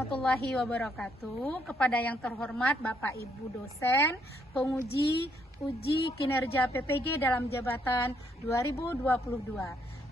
warahmatullahi wabarakatuh. Kepada yang terhormat Bapak Ibu dosen, penguji, uji kinerja PPG dalam jabatan 2022.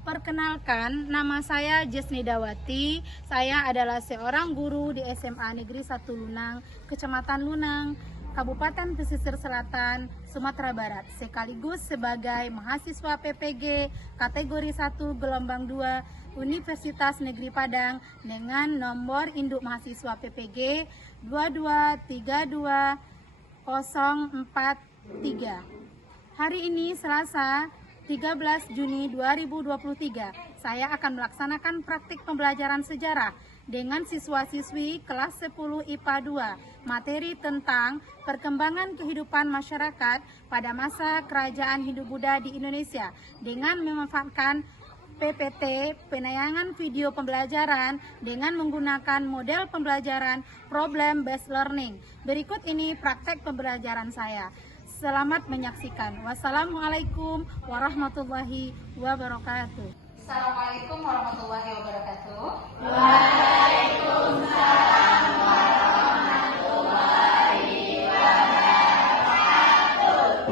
Perkenalkan, nama saya Jesni Dawati. Saya adalah seorang guru di SMA Negeri 1 Lunang, Kecamatan Lunang, Kabupaten Pesisir Selatan, Sumatera Barat, sekaligus sebagai mahasiswa PPG kategori 1 gelombang 2 Universitas Negeri Padang dengan nomor induk mahasiswa PPG 2232043. Hari ini Selasa 13 Juni 2023, saya akan melaksanakan praktik pembelajaran sejarah dengan siswa-siswi kelas 10 IPA 2, materi tentang perkembangan kehidupan masyarakat pada masa Kerajaan Hindu-Buddha di Indonesia dengan memanfaatkan PPT, penayangan video pembelajaran dengan menggunakan model pembelajaran problem based learning. Berikut ini praktek pembelajaran saya. Selamat menyaksikan. Wassalamualaikum warahmatullahi wabarakatuh. Assalamualaikum warahmatullahi wabarakatuh. Waalaikumsalam warahmatullahi wabarakatuh.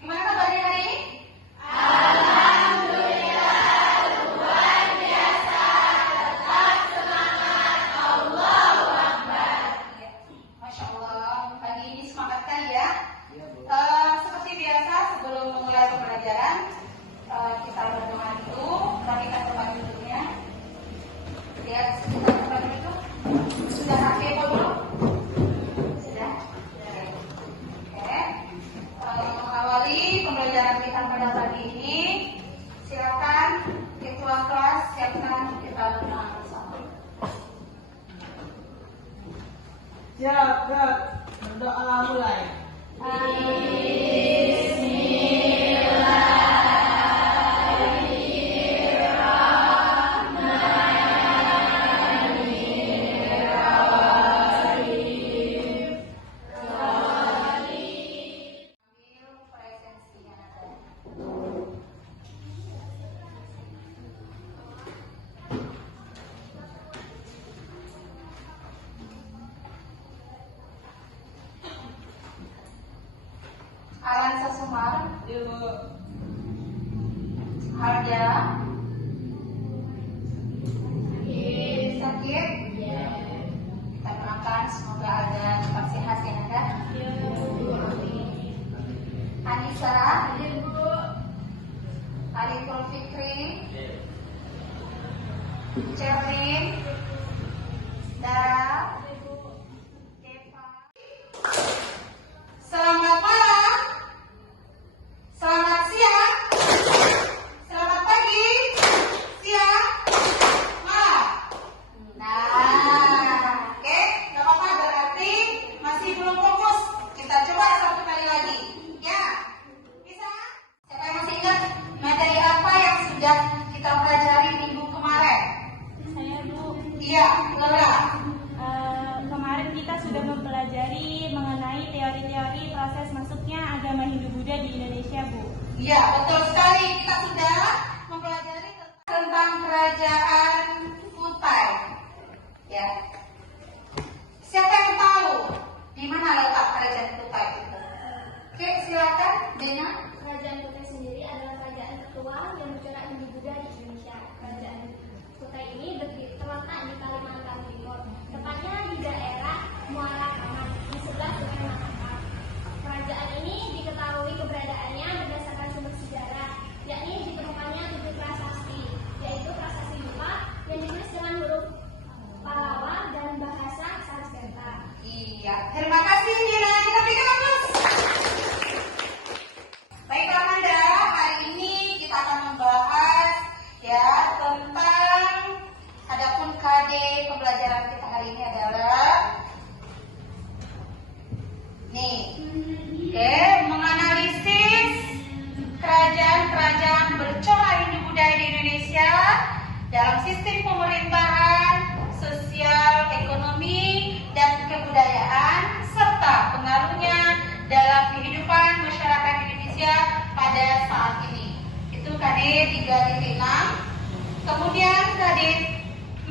Gimana kabar hari ini? Alhamdulillah luar biasa. Tetap semangat. Allahu Akbar. Masya Allah, pagi ini semangat kali ya. Seperti biasa sebelum memulai pembelajaran, kita berdoa dulu, rapikan tempat duduknya. Lihat sekitar tempat duduk. Sudah rapi belum? Sudah? Oke. Mengawali pembelajaran kita pada pagi ini, silakan ketua kelas siapkan kita berdoa bersama. Siap, berdoa mulai. Alan Sasumar, Ibu. Harja, sakit, kita doakan semoga ada cepat sehat ya Nanda. Anissa, Aliful Fikri, Cerlin, Dara, Eva. Selamat malam. Selamat siang, selamat pagi, siang, malam. Nah, oke, gak apa-apa, berarti masih belum fokus. Kita coba satu kali lagi, ya. Bisa? Siapa yang masih ingat materi apa yang sudah kita pelajari minggu kemarin? Saya Bu, Iya, Laura. kemarin kita sudah mempelajari mengenai teori-teori proses masuknya agama Hindu-Buddha di Indonesia, Bu. Iya, betul sekali. Kita sudah mempelajari tentang kerajaan Kutai. Ya. Siapa yang tahu di mana letak kerajaan Kutai itu? Oke, silakan, Dena. Kerajaan Kutai sendiri adalah kerajaan tertua yang bercorak Hindu-Buddha di Indonesia. Kerajaan Kutai ini terletak di Kalimantan Timur, tepatnya di daerah Muara Kaman, di sebelah Sungai Mahakam. Kerajaan ini diketahui keberadaannya berdasarkan sumber sejarah, yakni ditemukannya 7 prasasti, yaitu prasasti Dupa yang ditulis dengan huruf Pallawa dan bahasa Sanskerta. Iya, terima kasih Dena. Kita berikan aplaus. Baiklah Nanda, hari ini kita akan membahas ya tentang adapun KD pembelajaran kita hari ini adalah menganalisis kerajaan-kerajaan bercorak Hindu-Buddha di Indonesia dalam sistem pemerintahan, sosial, ekonomi, dan kebudayaan serta pengaruhnya dalam kehidupan masyarakat Indonesia pada saat ini. Itu KD 3.6. Kemudian KD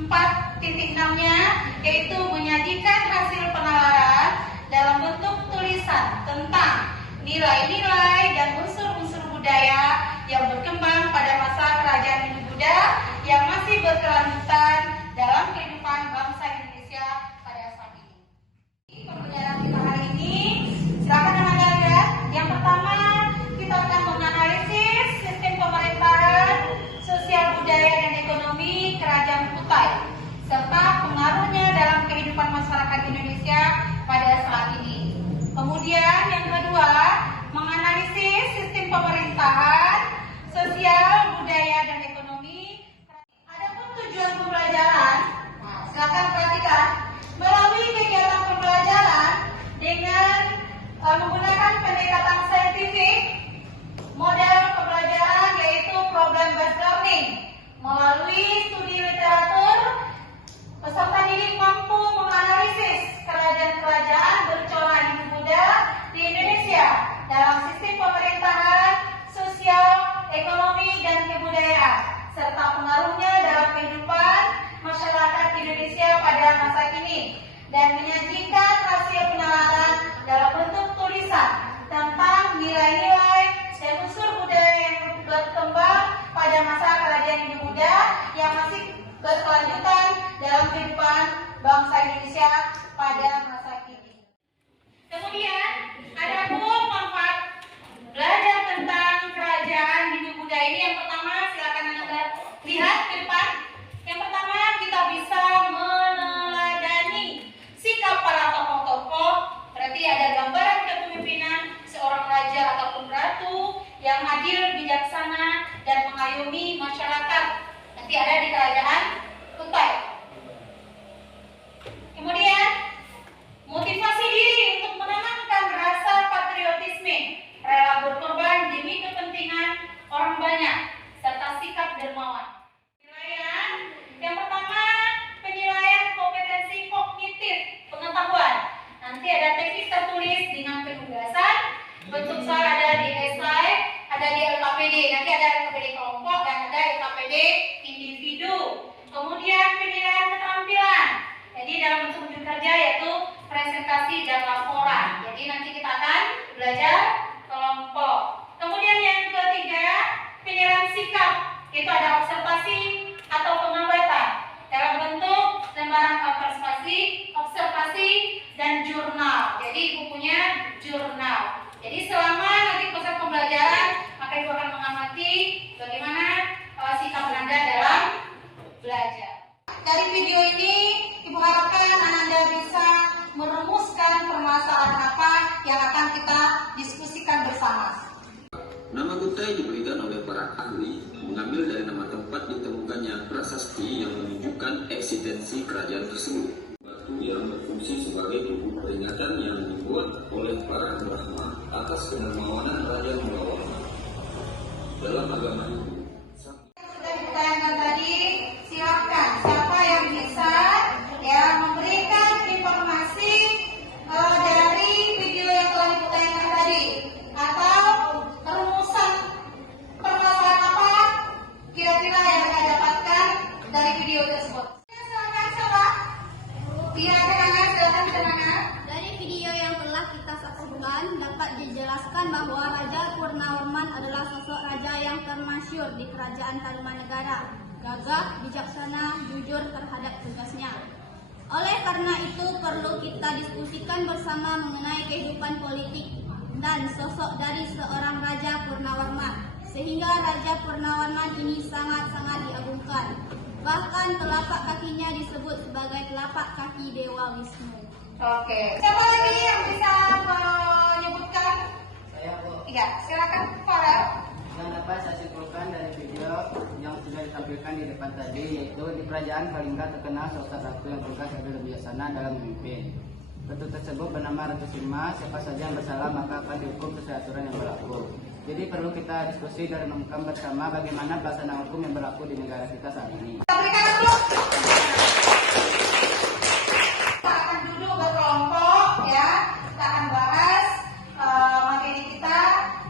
4.6-nya yaitu menyajikan hasil penalaran dalam bentuk tulisan tentang nilai-nilai dan unsur-unsur budaya yang berkembang pada masa kerajaan Hindu Buddha yang masih berkelanjutan dalam kehidupan bangsa Indonesia pada saat ini. Pembelajaran kita hari ini, silakan teman-teman lihat. Yang pertama, kita akan menganalisis sistem pemerintahan, sosial budaya dan ekonomi Kerajaan Kutai serta pengaruhnya dalam kehidupan masyarakat Indonesia pada saat ini. Kemudian yang kedua, menganalisis sistem pemerintahan, sosial, budaya, dan ekonomi. Adapun tujuan pembelajaran, silakan perhatikan, melalui kegiatan pembelajaran dengan menggunakan pendekatan saintifik, model pembelajaran yaitu problem based learning. Melalui studi literatur, peserta didik mampu menganalisis kerajaan-kerajaan bercorak Hindu Buddha di Indonesia dalam sistem pemerintahan, sosial, ekonomi, dan kebudayaan, serta pengaruhnya dalam kehidupan masyarakat Indonesia pada masa kini, dan menyajikan hasil penalaran dalam bentuk tulisan tentang nilai-nilai dan unsur budaya yang berkembang pada masa kerajaan Hindu Buddha yang masih berkelanjutan dalam kehidupan bangsa Indonesia pada masa kini. Kemudian, ada pun manfaat belajar tentang kerajaan Hindu Buddha ini. Yang pertama, silakan Anda lihat ke depan. Yang pertama, kita bisa meneladani sikap para tokoh-tokoh. Berarti ada gambaran kepemimpinan seorang raja ataupun ratu yang adil, bijaksana, dan mengayomi masyarakat. Nanti ada di kerajaan Kutai. Kemudian, motivasi diri untuk menanamkan rasa patriotisme, rela berkorban demi kepentingan orang banyak, serta sikap dermawan. Penilaian, yang pertama, penilaian kompetensi kognitif pengetahuan. Nanti ada teknik tertulis dengan penugasan, bentuk soal ada di esai, ada di LKPD, nanti ada LKPD kelompok dan ada LKPD individu. Kemudian penilaian keterampilan, jadi dalam bentuk ujian kerja yaitu presentasi dan laporan. Jadi nanti kita akan belajar kelompok. Kemudian yang ketiga, penilaian sikap, yaitu ada observasi atau pengamatan dalam bentuk lembaran observasi dan jurnal. Jadi bukunya jurnal. Jadi selama nanti proses pembelajaran, maka Ibu akan mengamati bagaimana sikap Anda dalam belajar. Dari video ini, Ibu harapkan Anda bisa merumuskan permasalahan apa yang akan kita diskusikan bersama. Nama Kutai diberikan oleh para ahli mengambil dari nama tempat ditemukannya prasasti yang menunjukkan eksistensi kerajaan tersebut. Batu yang berfungsi sebagai tubuh peringatan yang dibuat oleh para Brahma atas kedermawanan Raja Mulawarma. Dalam agama Hindu, sudah ditayangkan tadi, silakan siapa yang bisa memberikan informasi dari video yang telah ditayangkan tadi, atau rumusan permasalahan apa kira-kira yang Anda dapatkan dari video tersebut. Silakan coba. Silakan kenangan. Dari video yang telah kita saksikan dapat dijelaskan bahwa Raja Purnawarman adalah sosok raja yang termasyhur di kerajaan Tarumanegara, gagah, bijaksana, jujur terhadap tugasnya. Oleh karena itu perlu kita diskusikan bersama mengenai kehidupan politik dan sosok dari seorang Raja Purnawarman, sehingga Raja Purnawarman ini sangat-sangat diagungkan. Bahkan telapak kakinya disebut sebagai telapak kaki Dewa Wisnu. Oke. Siapa lagi yang bisa menyebutkan? Saya Bu. Iya, silakan Farel. Yang dapat saya simpulkan dari video yang sudah ditampilkan di depan tadi, yaitu di kerajaan Kalingga terkenal sosok ratu yang tegas dan bijaksana dalam memimpin. Ratu tersebut bernama Ratu Sima. Siapa saja yang bersalah maka akan dihukum sesuai aturan yang berlaku. Jadi perlu kita diskusi dan menemukan bersama bagaimana pelaksanaan hukum yang berlaku di negara kita saat ini. Kita berikan dulu. Kita akan duduk berkelompok ya. Kita akan bahas materi kita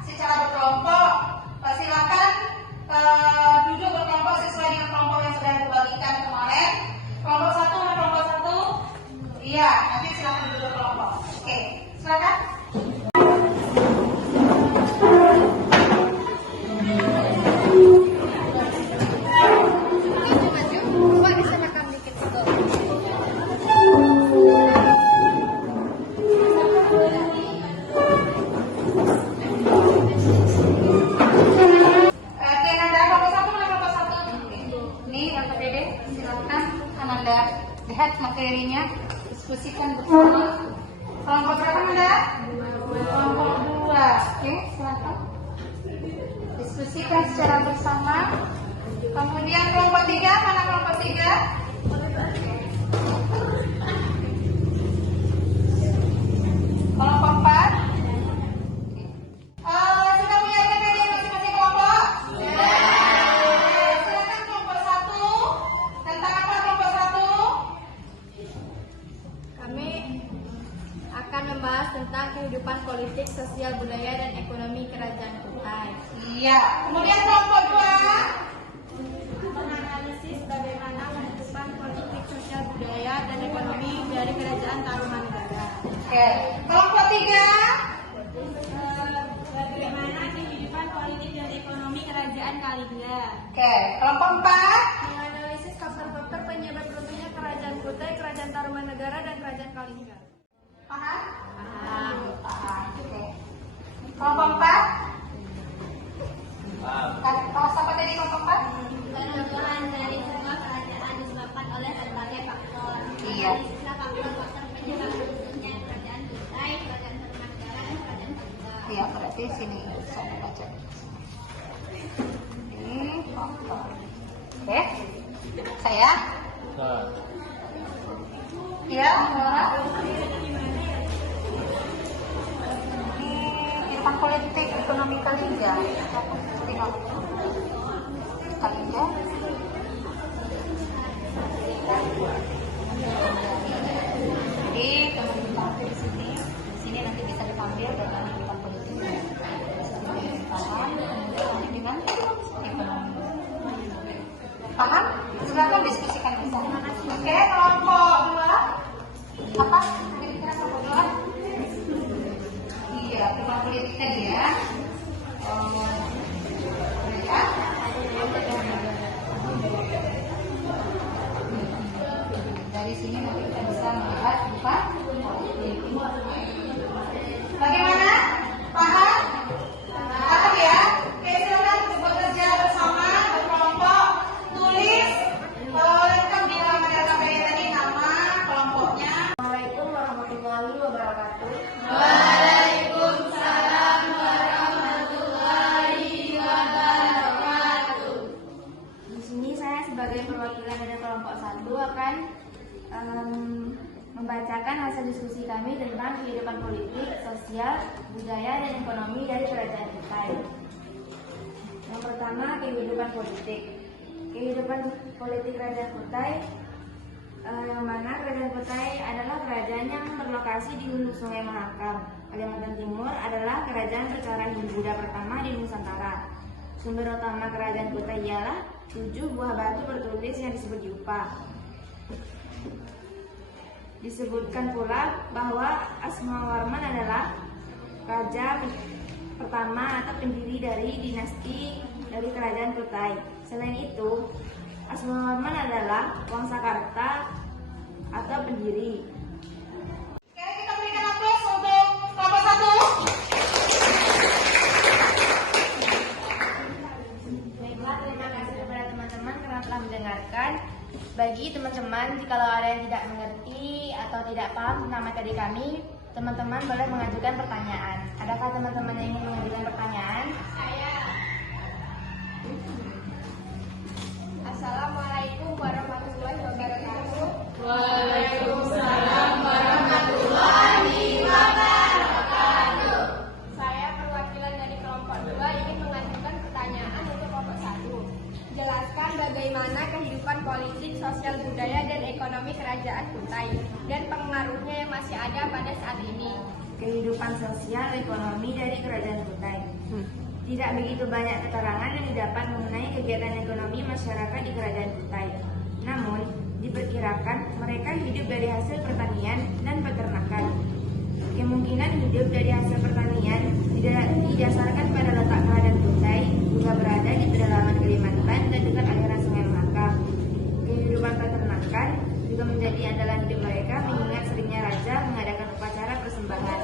secara berkelompok. Silakan duduk berkelompok sesuai dengan kelompok yang sudah dibagikan kemarin. silakan Ananda lihat materinya, diskusikan bersama. Kelompok berapa Anda? Kelompok 2. Oke, silakan diskusikan secara bersama. Kemudian kelompok 3, mana kelompok 3? Kelompok 4. Sudah punya PPT masing-masing kelompok? Silakan kelompok 1. Tentang apa kelompok 1? Kami akan membahas tentang kehidupan politik, sosial, budaya, dan ekonomi kerajaan Kutai. Iya. Kemudian kelompok 2. Menganalisis bagaimana kehidupan politik, sosial, budaya, dan ekonomi dari kerajaan Tarumanegara. Oke. Kelompok 3. Bagaimana kehidupan politik dan ekonomi kerajaan Kalingga. Oke. Kelompok 4. Menganalisis faktor-faktor penyebab runtuhnya kerajaan Kutai, kerajaan Tarumanegara, dan kerajaan Kalingga. Paham? Paham. Oke. Kelompok 4. Kelas apa tadi kelompok 4? Penentuan dari semua kerajaan disebabkan oleh berbagai faktor. Iya. Faktor-faktor penyebab runtuhnya kerajaan Kutai, kerajaan Tarumanegara, dan kerajaan Kalingga. Iya, berarti sini saya baca. Ini faktor. Oke. Saya? Iya, Laura. Ini kehidupan politik ekonomi Kalingga. Tengok. Kalingga. Jadi kalau dipakai di sini, nanti bisa dipanggil dengan kehidupan politik. Paham? Kemudian nanti dengan ekonomi. Paham? Silakan diskusikan bersama. Oke, kelompok 2. Apa? Kira-kira kelompok 2? Iya, kehidupan politik tadi ya. Dari sini nanti kita bisa melihat kehidupan politik. Bagaimana? Paham? Paham ya? Oke, silakan bekerja bersama berkelompok, tulis lengkap di halaman LKPD tadi nama kelompoknya. Assalamualaikum warahmatullahi wabarakatuh. Waalaikumsalam warahmatullahi wabarakatuh. Di sini saya sebagai perwakilan dari kelompok 1 akan membacakan hasil diskusi kami tentang kehidupan politik, sosial, budaya, dan ekonomi dari kerajaan Kutai. Yang pertama, kehidupan politik. Kehidupan politik kerajaan Kutai, yang mana kerajaan Kutai adalah kerajaan yang berlokasi di hulu Sungai Mahakam. Kalimantan Timur adalah kerajaan secara Hindu-Buddha pertama di Nusantara. Sumber utama kerajaan Kutai ialah 7 buah batu bertulis yang disebut Yupa. Disebutkan pula bahwa Asmawarman adalah raja pertama atau pendiri dari dinasti dari kerajaan Kutai. Selain itu, Asmawarman adalah Wangsakarta atau pendiri. Oke, kita berikan aplaus untuk kelompok 1. Baiklah, terima kasih kepada teman-teman karena telah mendengarkan. Bagi teman-teman, jika ada yang tidak mengerti atau tidak paham tentang materi kami, teman-teman boleh mengajukan pertanyaan. Adakah teman-teman yang ingin mengajukan pertanyaan? Assalamualaikum warahmatullahi wabarakatuh. Waalaikumsalam warahmatullahi wabarakatuh. Saya perwakilan dari kelompok 2 ingin mengajukan pertanyaan untuk kelompok 1. Jelaskan bagaimana kehidupan politik, sosial, budaya, dan ekonomi kerajaan Kutai dan pengaruhnya yang masih ada pada saat ini. Kehidupan sosial ekonomi dari kerajaan Kutai. Tidak begitu banyak keterangan yang didapat mengenai kegiatan ekonomi masyarakat di kerajaan Kutai. Namun, diperkirakan mereka hidup dari hasil pertanian dan peternakan. Kemungkinan hidup dari hasil pertanian didasarkan pada letak kerajaan Kutai juga berada di pedalaman Kalimantan dan dekat aliran Sungai Mahakam. Kehidupan peternakan juga menjadi andalan hidup mereka mengingat seringnya raja mengadakan upacara persembahan.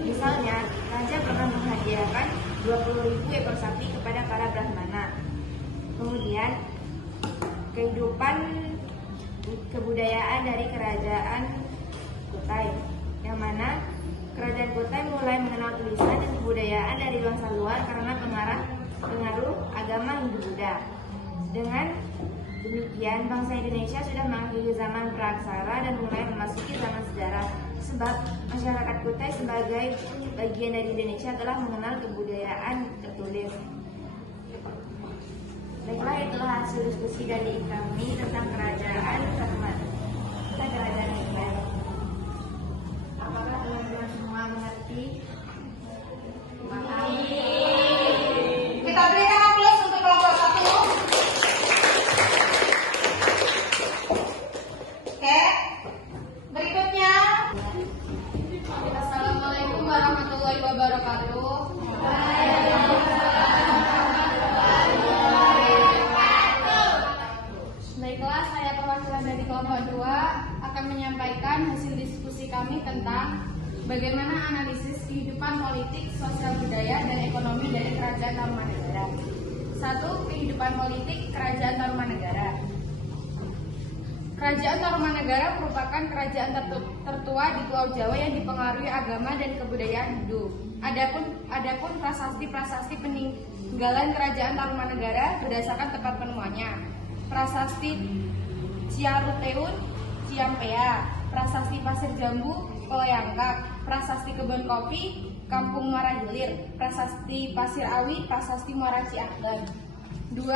Misalnya, raja pernah menghadiahkan 20.000 ekor sapi kepada para brahmana. Kemudian, kehidupan kebudayaan dari Kerajaan Kutai, yang mana Kerajaan Kutai mulai mengenal tulisan dan kebudayaan dari bangsa luar karena pengaruh agama Hindu-Buddha. Dengan demikian, bangsa Indonesia sudah mengakhiri zaman praaksara dan mulai memasuki zaman sejarah. Sebab masyarakat Kutai sebagai bagian dari Indonesia telah mengenal kebudayaan tertulis. Baiklah, itulah hasil diskusi dari kami tentang kerajaan Kutai. Apakah teman-teman semua mengerti? Kita berikan aplaus untuk kelompok 1. Oke. Berikutnya. Assalamualaikum warahmatullahi wabarakatuh. Baiklah, saya perwakilan dari kelompok 2 akan menyampaikan hasil diskusi kami tentang bagaimana analisis kehidupan politik, sosial budaya, dan ekonomi dari Kerajaan Tarumanegara. 1. Kehidupan politik Kerajaan Tarumanegara. Kerajaan Tarumanegara merupakan kerajaan tertua di Pulau Jawa yang dipengaruhi agama dan kebudayaan Hindu. Adapun prasasti-prasasti peninggalan Kerajaan Tarumanegara berdasarkan tempat penemuannya. Prasasti Ciaruteun, Ciampea, Prasasti Pasir Jambu, Loyangkak, Prasasti Kebun Kopi, Kampung Muara Hilir, Prasasti Pasir Awi, Prasasti Muara Ciaten. 2.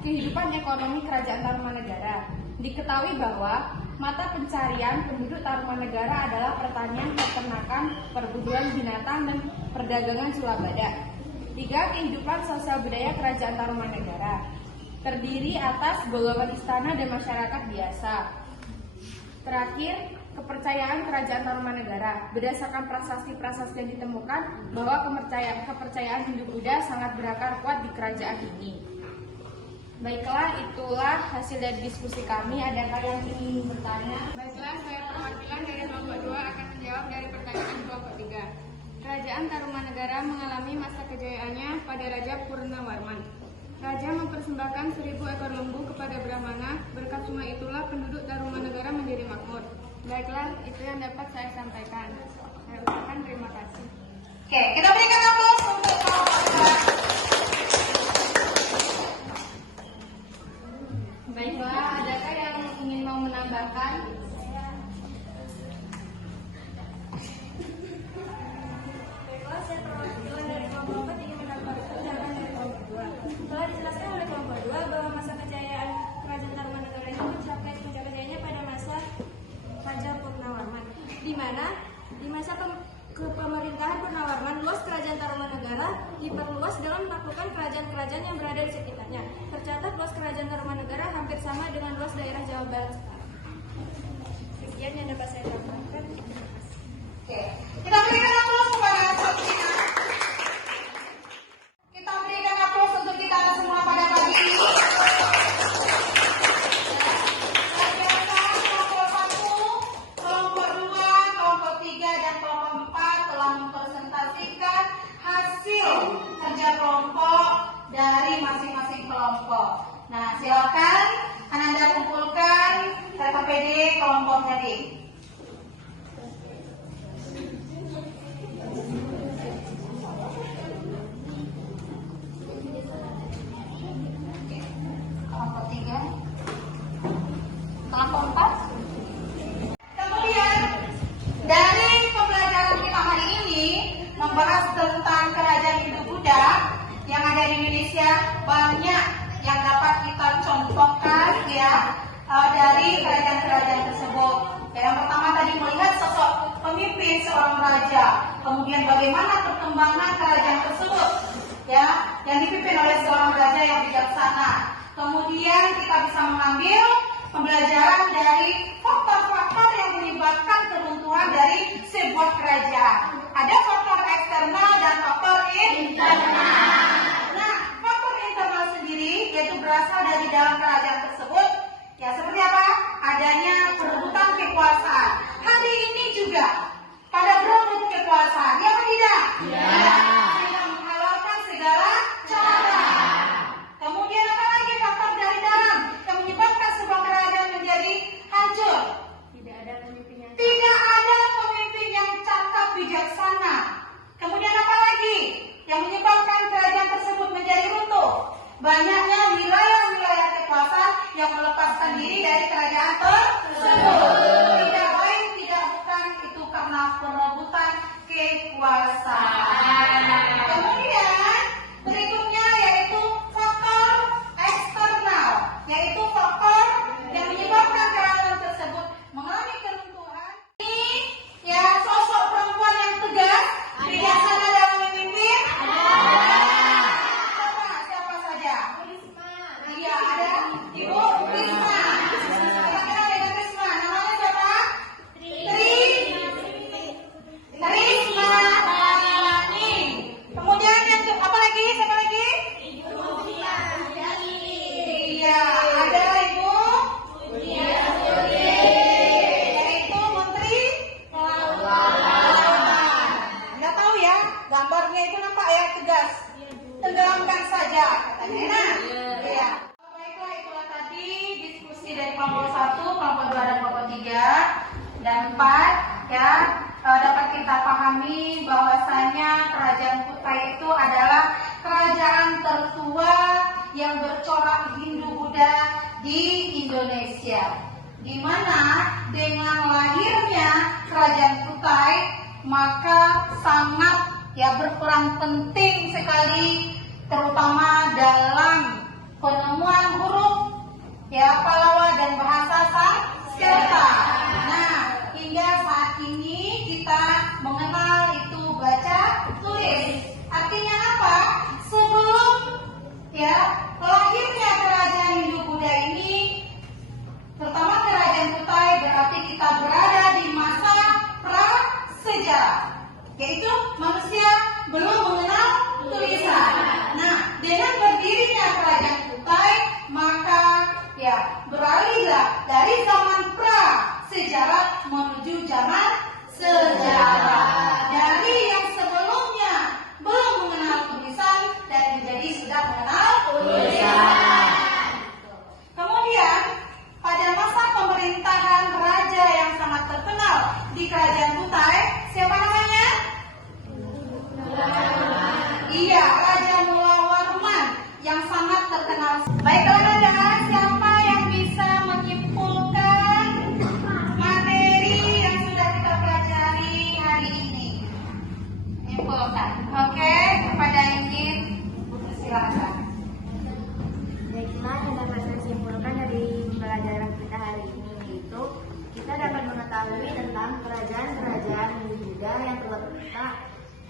Kehidupan ekonomi Kerajaan Tarumanegara. Diketahui bahwa mata pencarian penduduk Tarumanegara adalah pertanian, peternakan, perburuan binatang, dan perdagangan sulabada. 3. Kehidupan sosial budaya Kerajaan Tarumanegara. Terdiri atas golongan istana dan masyarakat biasa. Terakhir, kepercayaan Kerajaan Tarumanegara. Berdasarkan prasasti-prasasti yang ditemukan bahwa kepercayaan Hindu-Buddha sangat berakar kuat di kerajaan ini. Baiklah, itulah hasil dari diskusi kami. Adakah yang ingin bertanya? Baiklah, saya perwakilan dari kelompok 2 akan menjawab dari pertanyaan kelompok 3. Kerajaan Tarumanegara mengalami masa kejayaannya pada Raja Purnawarman. Raja mempersembahkan 1000 ekor lembu kepada Brahmana. Berkat semua itulah penduduk Tarumanegara menjadi makmur. Baiklah, itu yang dapat saya sampaikan. Saya ucapkan terima kasih. Oke, kita berikan aplaus untuk kelompok 2. Baiklah, adakah yang ingin mau menambahkan? Baiklah, saya perwakilan dari kelompok 4 ingin menambahkan pandangan dari kelompok 2. Telah dijelaskan oleh kelompok 2 bahwa masa kejayaan Kerajaan Tarumanegara ini mencapai puncak-kejayaannya pada masa Raja Purnawarman, di masa kepemerintahan Purnawarman, luas Kerajaan Tarumanegara diperluas dalam menaklukkan kerajaan-kerajaan yang berada di sekitarnya. Tercatat luas Kerajaan Tarumanegara hampir sama dengan luas daerah Jawa Barat sekarang. Sekian yang dapat saya sampaikan. Oke, kita berikan aplaus kepada Sophia. Kita berikan aplaus untuk kita semua pada pagi ini. Kelompok 1, kelompok 2, kelompok 3, dan kelompok 4 telah mempresentasikan hasil kerja kelompok dari masing-masing kelompok. Nah, silakan Anda kumpulkan KPD kelompok tadi. Kelompok 3, kelompok 4. Kemudian dari pembelajaran kita hari ini membahas tentang kerajaan Hindu-Buddha yang ada di Indonesia. Banyak yang dapat kita contohkan ya dari kerajaan-kerajaan tersebut. Yang pertama tadi melihat sosok pemimpin seorang raja, kemudian bagaimana perkembangan kerajaan tersebut ya yang dipimpin oleh seorang raja yang bijaksana. Kemudian kita bisa mengambil pembelajaran dari faktor-faktor yang menyebabkan keruntuhan dari sebuah kerajaan. Ada faktor eksternal dan faktor internal. Nah, faktor internal sendiri yaitu berasal dari dalam kerajaan tersebut. Ya, seperti apa? Adanya perebutan kekuasaan. Hari ini juga pada berebut kekuasaan, ya atau tidak? Ya. Kita menghalalkan segala cara. Kemudian apa lagi faktor dari dalam yang menyebabkan sebuah kerajaan menjadi dan 4 ya, dapat kita pahami bahwasanya Kerajaan Kutai itu adalah kerajaan tertua yang bercorak Hindu-Buddha di Indonesia, di mana dengan lahirnya Kerajaan Kutai maka sangat ya berperan penting sekali, terutama dalam penemuan huruf ya Pallawa dan bahasa Sanskerta. Nah, hingga saat ini kita mengenal itu baca tulis. Artinya apa? Sebelum ya lahirnya kerajaan Hindu-Buddha ini, terutama Kerajaan Kutai, berarti kita berada di masa prasejarah, yaitu manusia belum mengenal tulisan. Nah, dengan berdirinya Kerajaan Kutai, maka ya beralihlah dari zaman prasejarah menuju zaman sejarah. Dari yang sebelumnya belum mengenal tulisan dan menjadi sudah mengenal tulisan. Kemudian pada masa pemerintahan raja yang sangat terkenal di Kerajaan Kutai, siapa namanya? Iya, Raja Mulawarman yang sangat terkenal. Baiklah Nanda, siapa yang bisa menyimpulkan materi yang sudah kita pelajari hari ini? Menyimpulkan. Oke, kepada Ingin, silakan. Baiklah, yang dapat saya simpulkan dari pelajaran kita hari ini yaitu kita dapat mengetahui tentang kerajaan-kerajaan Hindu-Buddha yang terletak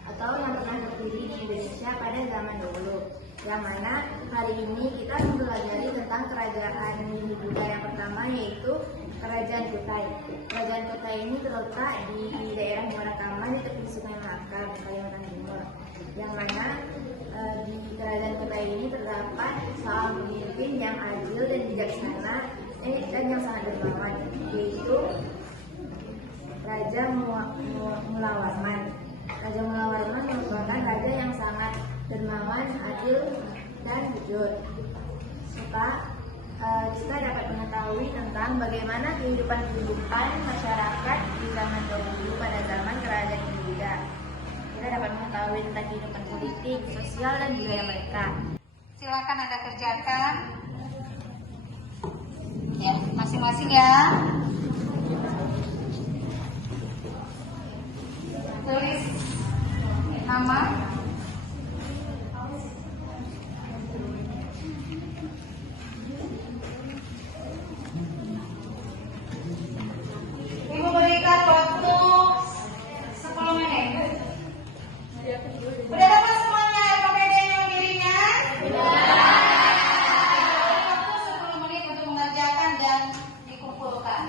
atau yang pernah berdiri di Indonesia pada zaman dahulu. Yang mana hari ini kita mempelajari tentang kerajaan Hindu-Buddha yang pertama yaitu Kerajaan Kutai. Kerajaan Kutai ini terletak di daerah Muara Kaman di tepi Sungai Mahakam, Kalimantan Timur. Yang mana di Kerajaan Kutai ini terdapat seorang pemimpin yang adil dan bijaksana dan yang sangat dermawan, yaitu Raja Mulawarman. Raja Mulawarman merupakan raja yang sangat dermawan, adil, dan jujur. Kita dapat mengetahui tentang bagaimana kehidupan masyarakat di zaman dahulu pada zaman Kerajaan Hindu-Buddha. Kita dapat mengetahui tentang kehidupan politik, sosial, dan budaya mereka. Silakan Anda kerjakan. Ya, masing-masing ya. Tulis nama. Ibu berikan waktu 10 menit. Udah dapat semuanya LKPD yang dirinya? Waktu 10 menit untuk mengerjakan dan dikumpulkan.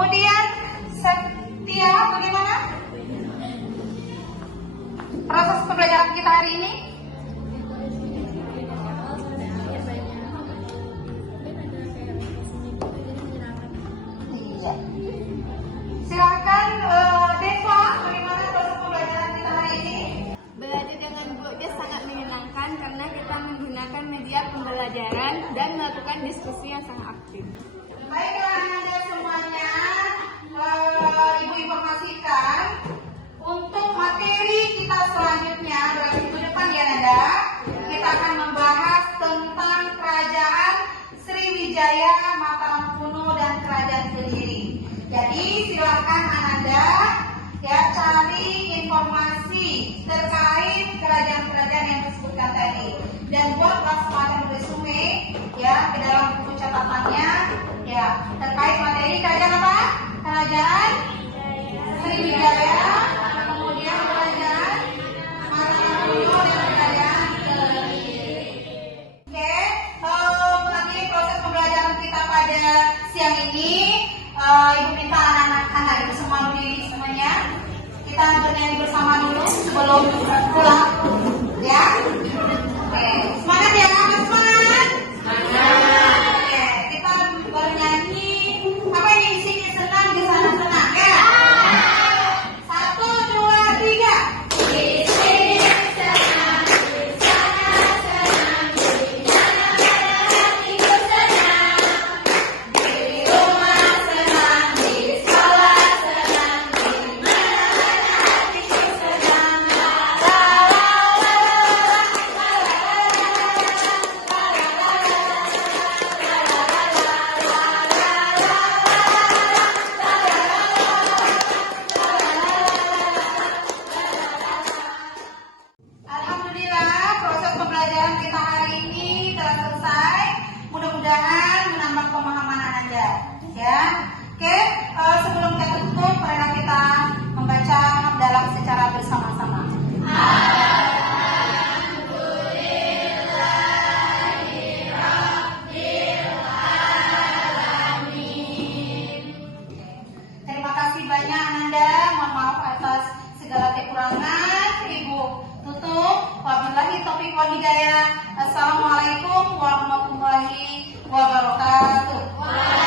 Kemudian Setia, bagaimana proses pembelajaran kita hari ini? Iya. Silakan Deva, bagaimana proses pembelajaran kita hari ini? Belajar dengan Godes sangat menyenangkan karena kita menggunakan media pembelajaran dan melakukan diskusi yang sangat aktif. Baiklah Anda semuanya, Ibu informasikan untuk materi kita selanjutnya berarti minggu depan ya Nanda. Kita akan membahas tentang kerajaan Sriwijaya, Mataram Kuno dan Kerajaan Kediri. Jadi silakan Ananda ya cari informasi terkait kerajaan-kerajaan yang disebutkan tadi dan buatlah semacam resume ya ke dalam buku catatannya ya terkait materi kerajaan apa? Kerajaan Sriwijaya, kemudian kerajaan Mataram Kuno dan kerajaan Kediri. Oke, nanti proses pembelajaran kita pada siang ini Ibu minta anak-anak itu semua berdiri semuanya. Kita bernyanyi bersama dulu sebelum pulang, ya. Oke, semangat ya, semangat. Oke, kita bernyanyi. Apa ini isinya senang di sana senang, ya. 1, 2, 3. Di sini senang, di sana senang, di mana hatiku senang. Di rumah senang, di sekolah senang, di mana hatiku senang. Alhamdulillah, proses pembelajaran kita hari ini telah selesai. Mudah-mudahan menambah pemahaman Anda, ya. Oke, sebelum kita tutup, marilah kita membaca hamdalah secara bersama-sama. Terima kasih banyak Ananda. Mohon maaf atas segala kekurangan. Ibu tutup. Wabillahi taufiq wal hidayah. Assalamualaikum warahmatullahi wabarakatuh.